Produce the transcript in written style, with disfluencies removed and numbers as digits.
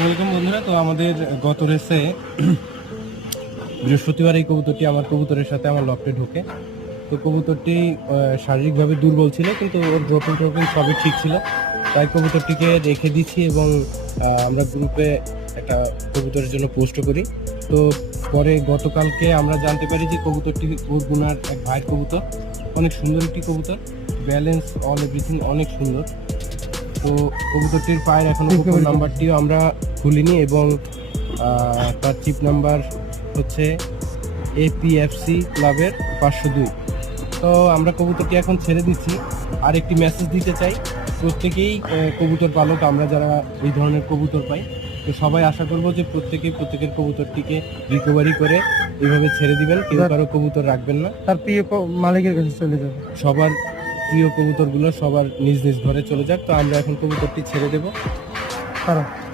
Welcome বন্ধুরা। তো আমাদের গত রেসে বৃহস্পতিবার এই কবুতরটি আমার কবুতরের সাথে আমার লফটে ঢোকে। তো কবুতরটি শারীরিকভাবে দুর্বল ছিল, কিন্তু ওর ড্রপিং সবই ঠিক ছিল। তাই কবুতরটিকে রেখে দিচ্ছি এবং আমরা গ্রুপে একটা কবুতরের জন্য পোস্ট করি। তো পরে গতকালকে আমরা জানতে পারি যে কবুতরটি ওর গুনার এক ভাইয়ের কবুতর, অনেক সুন্দর একটি কবুতর, ব্যালেন্স অল এভরিথিং অনেক সুন্দর। তো কবুতরটির পায়ের এখনো কুকুর নাম্বারটিও আমরা খুলিনি এবং তার চিপ নাম্বার হচ্ছে APFC ক্লাবের 502। তো আমরা কবুতরটি এখন ছেড়ে দিচ্ছি। আর একটি মেসেজ দিতে চাই, প্রত্যেকেই কবুতর পালক, আমরা যারা এই ধরনের কবুতর পাই, তো সবাই আশা করবো যে প্রত্যেকের কবুতরটিকে রিকভারি করে এইভাবে ছেড়ে দিবেন, কেউ কারো কবুতর রাখবেন না, তার প্রিয় মালিকের কাছে চলে যাবে। সবার প্রিয় কবুতরগুলো সবার নিজ নিজ ঘরে চলে যাক। তো আমরা এখন কবুতরটি ছেড়ে দেবো। কারণ